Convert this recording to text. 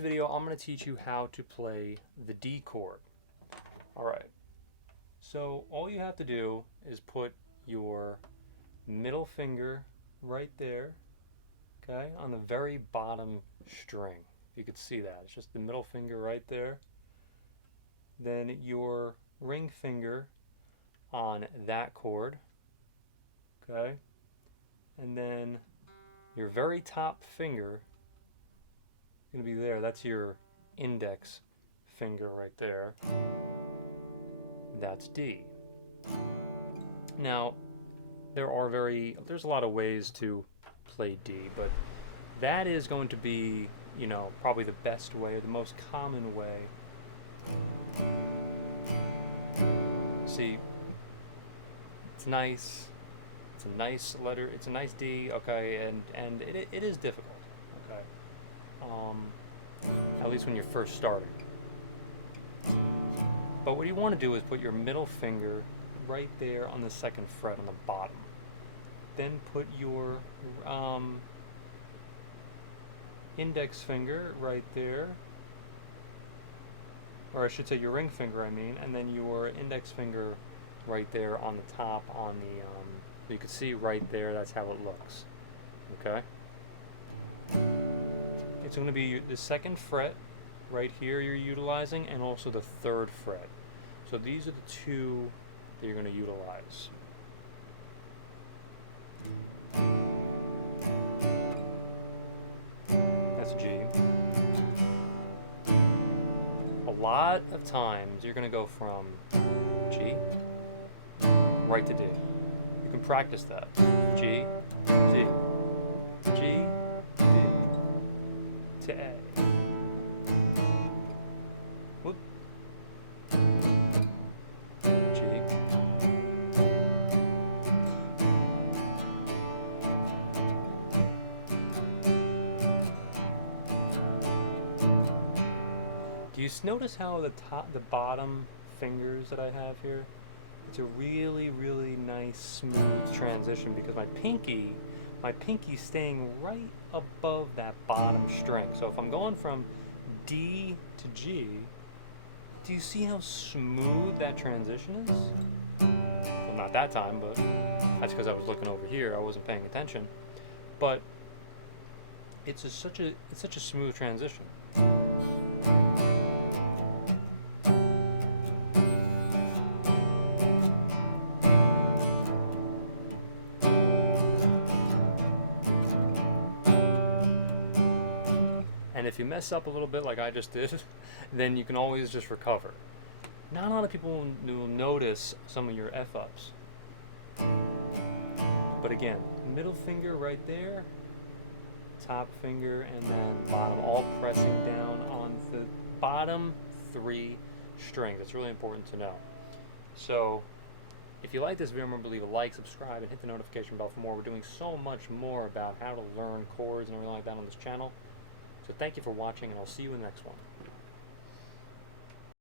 In this video, I'm going to teach you how to play the D chord. Alright, so all you have to do is put your middle finger right there, okay, on the very bottom string. If you could see that, it's just the middle finger right there. Then your ring finger on that chord, okay, and then your very top finger going to be there. That's your index finger right there. That's D. Now, there's a lot of ways to play D, but that is going to be, probably the best way, or the most common way. See, it's nice. It's a nice letter. It's a nice D, okay, and it is difficult, okay. At least when you're first starting. But what you want to do is put your middle finger right there on the second fret on the bottom. Then put your index finger right there, or I should say your ring finger, and then your index finger right there on the top on the, you can see right there, that's how it looks, okay? It's going to be the second fret right here you're utilizing, and also the third fret. So these are the two that you're going to utilize. That's G. A lot of times you're going to go from G right to D. You can practice that. G, D, G, D, to A. Whoop. G. Do you notice how the bottom fingers that I have here? It's a really, really nice, smooth transition because my pinky's staying right above that bottom string. So if I'm going from D to G, do you see how smooth that transition is? Well, not that time, but that's because I was looking over here. I wasn't paying attention. But it's such a smooth transition. And if you mess up a little bit like I just did, then you can always just recover. Not a lot of people will notice some of your F-ups. But again, middle finger right there, top finger, and then bottom, all pressing down on the bottom three strings. That's really important to know. So, if you like this video, remember to leave a like, subscribe, and hit the notification bell for more. We're doing so much more about how to learn chords and everything like that on this channel. So thank you for watching, and I'll see you in the next one.